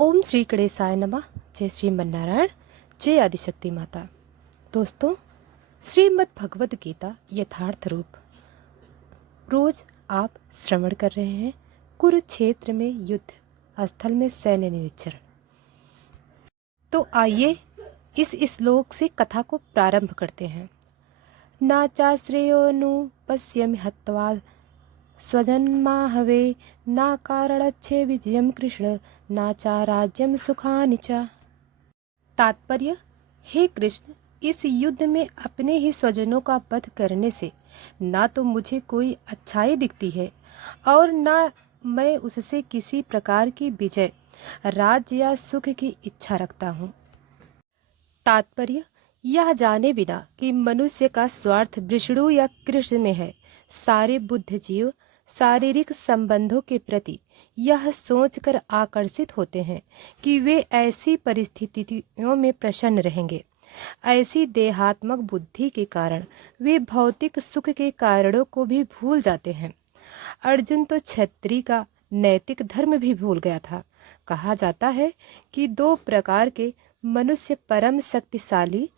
ओम श्री गणेशाय नमः। जय श्रीमन्नारायण, जय आदिशक्ति माता। दोस्तों, श्रीमद् भगवद गीता यथार्थ रूप रोज आप श्रवण कर रहे हैं। कुरुक्षेत्र में युद्ध स्थल में सैन्य निरीक्षण। तो आइए इस श्लोक से कथा को प्रारंभ करते हैं। नाचाश्रेयो नु पश्यमि हत्वा स्वजन्माहवे ना कारणच्छे विजयम कृष्ण नाचा राज्यम सुखानि च। तात्पर्य, हे कृष्ण, इस युद्ध में अपने ही स्वजनों का वध करने से ना तो मुझे कोई अच्छाई दिखती है और ना मैं उससे किसी प्रकार की विजय, राज्य या सुख की इच्छा रखता हूँ। तात्पर्य, यह जाने बिना कि मनुष्य का स्वार्थ विष्णु या कृष्ण में है, सारे बुद्ध जीव शारीरिक संबंधों के प्रति यह सोचकर आकर्षित होते हैं कि वे ऐसी परिस्थितियों में प्रसन्न रहेंगे। ऐसी देहात्मक बुद्धि के कारण वे भौतिक सुख के कारणों को भी भूल जाते हैं। अर्जुन तो क्षत्रिय का नैतिक धर्म भी भूल गया था। कहा जाता है कि दो प्रकार के मनुष्य परम शक्तिशाली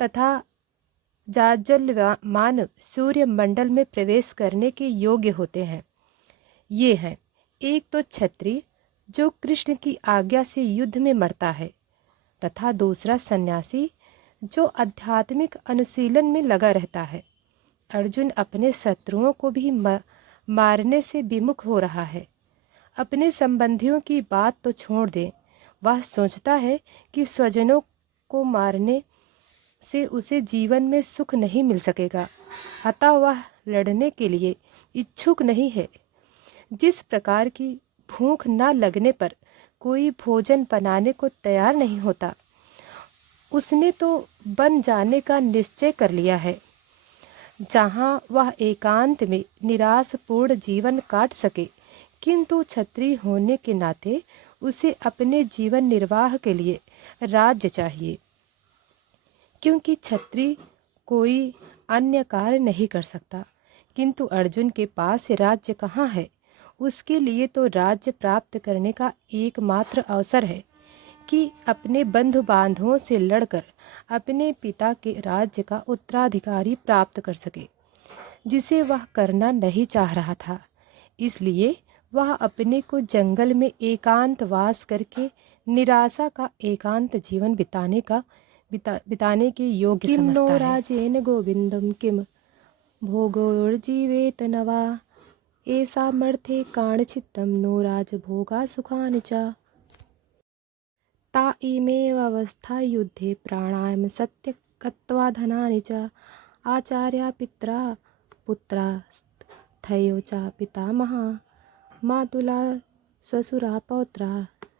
तथा जाज्वल्यमान सूर्य मंडल में प्रवेश करने के योग्य होते हैं। ये हैं, एक तो क्षत्रिय जो कृष्ण की आज्ञा से युद्ध में मरता है, तथा दूसरा सन्यासी जो आध्यात्मिक अनुशीलन में लगा रहता है। अर्जुन अपने शत्रुओं को भी मारने से विमुख हो रहा है। अपने संबंधियों की बात तो छोड़ दें, वह सोचता है कि स्वजनों को मारने से उसे जीवन में सुख नहीं मिल सकेगा, अतः वह लड़ने के लिए इच्छुक नहीं है। जिस प्रकार की भूख न लगने पर कोई भोजन बनाने को तैयार नहीं होता, उसने तो बन जाने का निश्चय कर लिया है, जहाँ वह एकांत में निराशपूर्ण जीवन काट सके। किंतु क्षत्रिय होने के नाते उसे अपने जीवन निर्वाह के लिए राज्य चाहिए, क्योंकि क्षत्रिय कोई अन्य कार्य नहीं कर सकता। किंतु अर्जुन के पास राज्य कहाँ है? उसके लिए तो राज्य प्राप्त करने का एकमात्र अवसर है कि अपने बंधु बांधवों से लड़कर अपने पिता के राज्य का उत्तराधिकारी प्राप्त कर सके, जिसे वह करना नहीं चाह रहा था। इसलिए वह अपने को जंगल में एकांतवास करके निराशा का एकांत जीवन बिताने के योग्य समझता है। किम नो राजेन गोविंदम किम भोगोर्जीवेत नवा एषामर्थे काणचित्तं नो राजभोगा सुखानि च। ता इमेव अवस्था युद्धे प्राणायाम सत्यकत्वा धनानि च आचार्या पित्रा पुत्रास्थयो च पितामहा मातुला स्वसुरा पौत्रा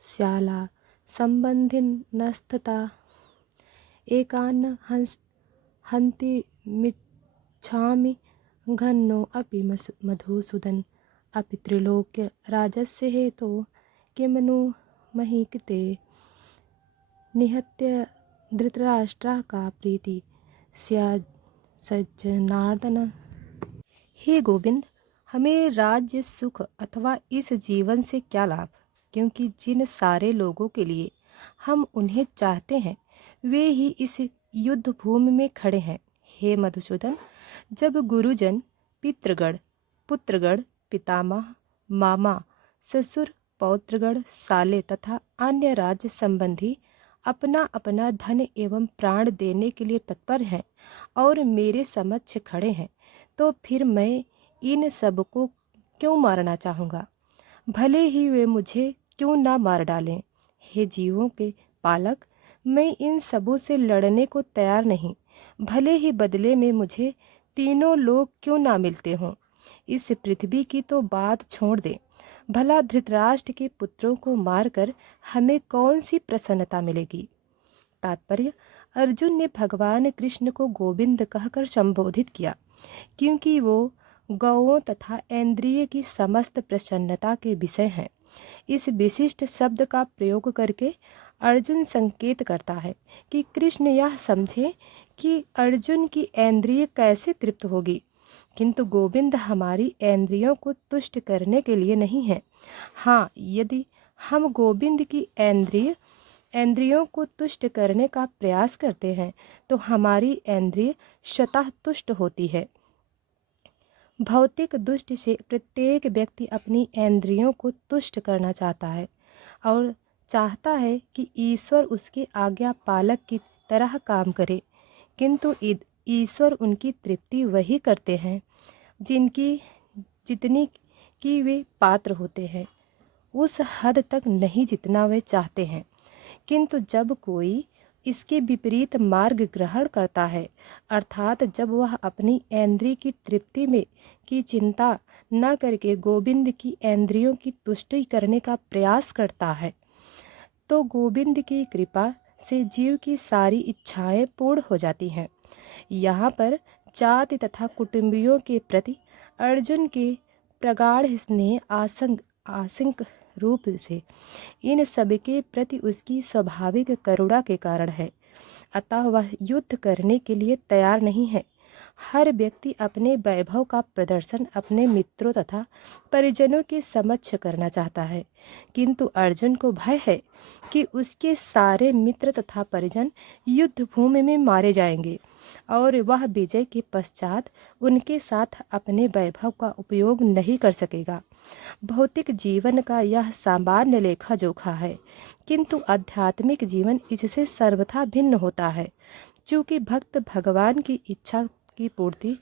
श्याला संबंधिनस्तथा एकान्न हन्ति मिच्छामि घन्नो अपि मधुसूदन अपि त्रिलोक्य राजस्य हेतो किमनु महीकृते निहत्य धृतराष्ट्रा का प्रीति स्यात् सज्जनार्दन। हे गोविंद, हमें राज्य सुख अथवा इस जीवन से क्या लाभ, क्योंकि जिन सारे लोगों के लिए हम उन्हें चाहते हैं वे ही इस युद्ध भूमि में खड़े हैं। हे मधुसूदन, जब गुरुजन, पितृगण, पुत्रगण, पितामह, मामा, ससुर, पौत्रगण, साले तथा अन्य राज्य संबंधी अपना अपना धन एवं प्राण देने के लिए तत्पर हैं और मेरे समक्ष खड़े हैं, तो फिर मैं इन सबको क्यों मारना चाहूँगा? भले ही वे मुझे क्यों ना मार डालें। हे जीवों के पालक, मैं इन सबों से लड़ने को तैयार नहीं, भले ही बदले में मुझे तीनों लोग क्यों ना मिलते हों। इस पृथ्वी की तो बात छोड़ दें, भला धृतराष्ट्र के पुत्रों को मारकर हमें कौन सी प्रसन्नता मिलेगी? तात्पर्य, अर्जुन ने भगवान कृष्ण को गोविंद कहकर संबोधित किया, क्योंकि वो गौओं तथा इंद्रिय की समस्त प्रसन्नता के विषय हैं। इस विशिष्ट शब्द का प्रयोग करके अर्जुन संकेत करता है कि कृष्ण यह समझे कि अर्जुन की इंद्रिय कैसे तृप्त होगी, किंतु गोविंद हमारी इंद्रियों को तुष्ट करने के लिए नहीं है। हाँ, यदि हम गोविंद की इंद्रियों को तुष्ट करने का प्रयास करते हैं तो हमारी इंद्रिय स्वतः तुष्ट होती है। भौतिक दृष्टि से प्रत्येक व्यक्ति अपनी इंद्रियों को तुष्ट करना चाहता है और चाहता है कि ईश्वर उसके आज्ञा पालक की तरह काम करे, किंतु ईश्वर उनकी तृप्ति वही करते हैं जितनी कि वे पात्र होते हैं, उस हद तक नहीं जितना वे चाहते हैं। किंतु जब कोई इसके विपरीत मार्ग ग्रहण करता है, अर्थात जब वह अपनी इंद्रिय की तृप्ति में की चिंता न करके गोविंद की इंद्रियों की तुष्टि करने का प्रयास करता है, तो गोविंद की कृपा से जीव की सारी इच्छाएं पूर्ण हो जाती हैं। यहाँ पर जाति तथा कुटुंबियों के प्रति अर्जुन के प्रगाढ़ स्नेह आशंक रूप से इन सबके प्रति उसकी स्वाभाविक करुणा के कारण है, अतः वह युद्ध करने के लिए तैयार नहीं है। हर व्यक्ति अपने वैभव का प्रदर्शन अपने मित्रों तथा परिजनों के समक्ष करना चाहता है, किंतु अर्जुन को भय है कि उसके सारे मित्र तथा परिजन युद्ध भूमि में मारे जाएंगे और वह विजय के पश्चात उनके साथ अपने वैभव का उपयोग नहीं कर सकेगा। भौतिक जीवन का यह सामान्य लेखा जोखा है, किंतु आध्यात्मिक जीवन इससे सर्वथा भिन्न होता है। चूँकि भक्त भगवान की इच्छा की पूर्ति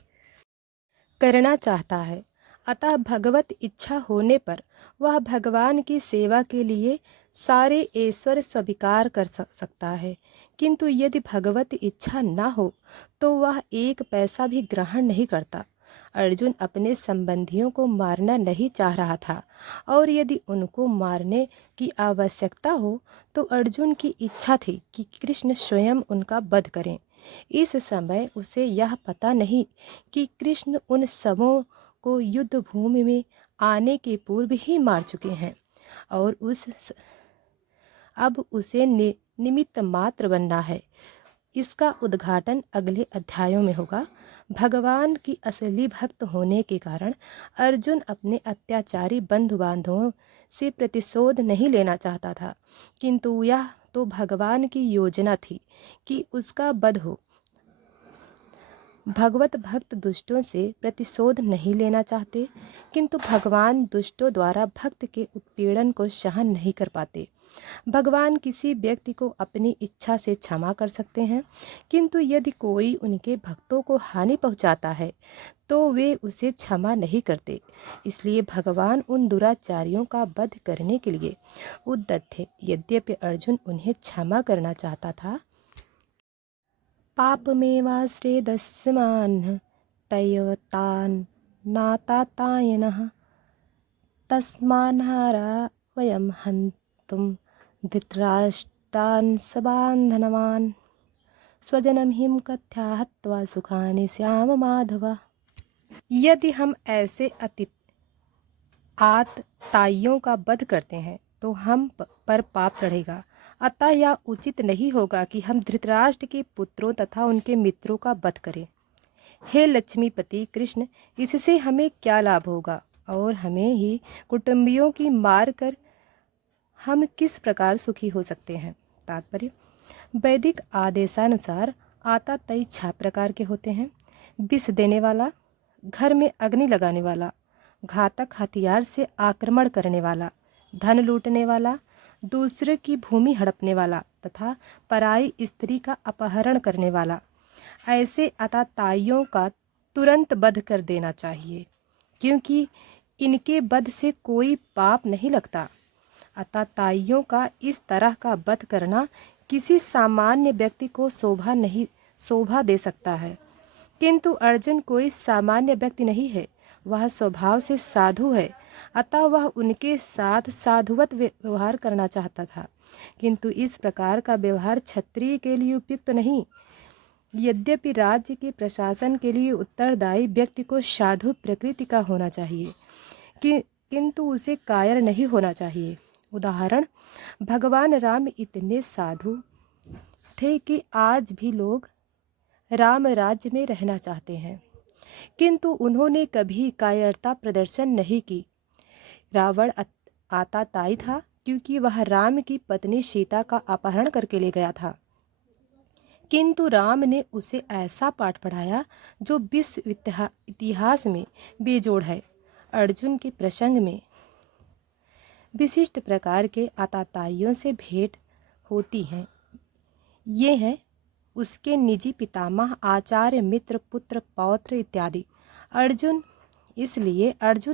करना चाहता है, अतः भगवत इच्छा होने पर वह भगवान की सेवा के लिए सारे ऐश्वर्य स्वीकार कर सकता है, किंतु यदि भगवत इच्छा न हो तो वह एक पैसा भी ग्रहण नहीं करता। अर्जुन अपने संबंधियों को मारना नहीं चाह रहा था, और यदि उनको मारने की आवश्यकता हो तो अर्जुन की इच्छा थी कि कृष्ण स्वयं उनका वध करें। इस समय उसे यह पता नहीं कि कृष्ण उन सबों को युद्ध भूमि में आने के पूर्व ही मार चुके हैं और अब उसे निमित्त मात्र बनना है। इसका उद्घाटन अगले अध्यायों में होगा। भगवान की असली भक्त होने के कारण अर्जुन अपने अत्याचारी बंधु बांधवों से प्रतिशोध नहीं लेना चाहता था, किंतु यह तो भगवान की योजना थी कि उसका वध हो। भगवत भक्त दुष्टों से प्रतिशोध नहीं लेना चाहते, किंतु भगवान दुष्टों द्वारा भक्त के उत्पीड़न को सहन नहीं कर पाते। भगवान किसी व्यक्ति को अपनी इच्छा से क्षमा कर सकते हैं, किंतु यदि कोई उनके भक्तों को हानि पहुंचाता है तो वे उसे क्षमा नहीं करते। इसलिए भगवान उन दुराचारियों का वध करने के लिए उद्यत थे। यद्यपि अर्जुन उन्हें क्षमा करना चाहता था, पापमेवाश्रेदस्यमान् तैवतान् नातातायनः तस्मान्हारा वयं हन्तुं धृतराष्ट्रान् सबान्धनवान् स्वजनं हिं कथ्या हत्वा सुखानि स्याम माधव। यदि हम ऐसे आतताइयों का वध करते हैं तो हम पर पाप चढ़ेगा, अतः यह उचित नहीं होगा कि हम धृतराष्ट्र के पुत्रों तथा उनके मित्रों का वध करें। हे लक्ष्मीपति कृष्ण, इससे हमें क्या लाभ होगा और हमें ही कुटुंबियों की मार कर हम किस प्रकार सुखी हो सकते हैं। तात्पर्य, वैदिक आदेशानुसार आताताई 6 प्रकार के होते हैं: विष देने वाला, घर में अग्नि लगाने वाला, घातक हथियार से आक्रमण करने वाला, धन लूटने वाला, दूसरे की भूमि हड़पने वाला तथा पराई स्त्री का अपहरण करने वाला। ऐसे आताताइयों का तुरंत वध कर देना चाहिए, क्योंकि इनके वध से कोई पाप नहीं लगता। आताताइयों का इस तरह का वध करना किसी सामान्य व्यक्ति को शोभा दे सकता है, किंतु अर्जुन कोई सामान्य व्यक्ति नहीं है, वह स्वभाव से साधु है, अतः वह उनके साथ साधुवत व्यवहार करना चाहता था, किंतु इस प्रकार का व्यवहार क्षत्रिय के लिए उपयुक्त नहीं। यद्यपि राज्य के प्रशासन के लिए उत्तरदायी व्यक्ति को साधु प्रकृति का होना चाहिए, किंतु उसे कायर नहीं होना चाहिए। उदाहरण, भगवान राम इतने साधु थे कि आज भी लोग राम राज्य में रहना चाहते हैं, किंतु उन्होंने कभी कायरता प्रदर्शन नहीं की। रावण आताताई था, क्योंकि वह राम की पत्नी सीता का अपहरण करके ले गया था। किंतु राम ने उसे ऐसा पाठ पढ़ाया जो विश्व इतिहास में बेजोड़ है। अर्जुन के प्रसंग में विशिष्ट प्रकार के आताताइयों से भेंट होती हैं। ये हैं उसके निजी पितामह, आचार्य, मित्र, पुत्र, पौत्र इत्यादि। अर्जुन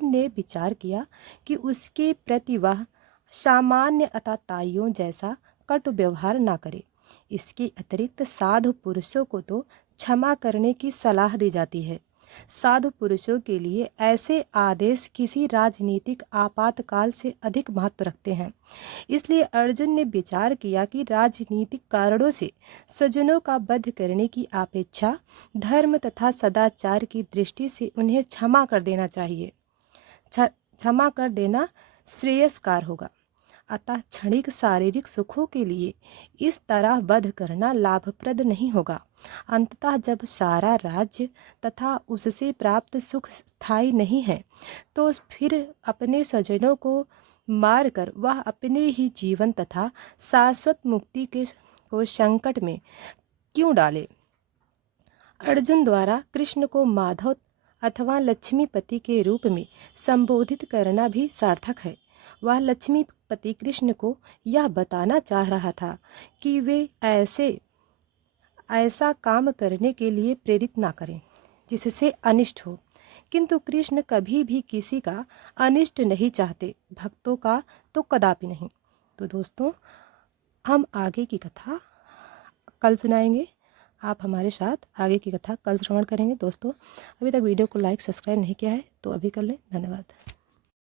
ने विचार किया कि उसके प्रति वह सामान्य आताताइयों जैसा कटु व्यवहार न करे। इसके अतिरिक्त साधु पुरुषों को तो क्षमा करने की सलाह दी जाती है। साधु पुरुषों के लिए ऐसे आदेश किसी राजनीतिक आपातकाल से अधिक महत्व रखते हैं। इसलिए अर्जुन ने विचार किया कि राजनीतिक कारणों से स्वजनों का वध करने की अपेक्षा धर्म तथा सदाचार की दृष्टि से उन्हें क्षमा कर देना चाहिए। क्षमा कर देना श्रेयस्कर होगा। अतः क्षणिक शारीरिक सुखों के लिए इस तरह वध करना लाभप्रद नहीं होगा। अंततः जब सारा राज्य तथा उससे प्राप्त सुख स्थायी नहीं है, तो फिर अपने स्वजनों को मारकर वह अपने ही जीवन तथा शाश्वत मुक्ति को संकट में क्यों डाले। अर्जुन द्वारा कृष्ण को माधव अथवा लक्ष्मीपति के रूप में संबोधित करना भी सार्थक है। वह लक्ष्मीपति कृष्ण को यह बताना चाह रहा था कि वे ऐसा काम करने के लिए प्रेरित ना करें जिससे अनिष्ट हो। किंतु कृष्ण कभी भी किसी का अनिष्ट नहीं चाहते, भक्तों का तो कदापि नहीं। तो दोस्तों, हम आगे की कथा कल सुनाएंगे। आप हमारे साथ आगे की कथा कल श्रवण करेंगे। दोस्तों, अभी तक वीडियो को लाइक सब्सक्राइब नहीं किया है तो अभी कर लें। धन्यवाद।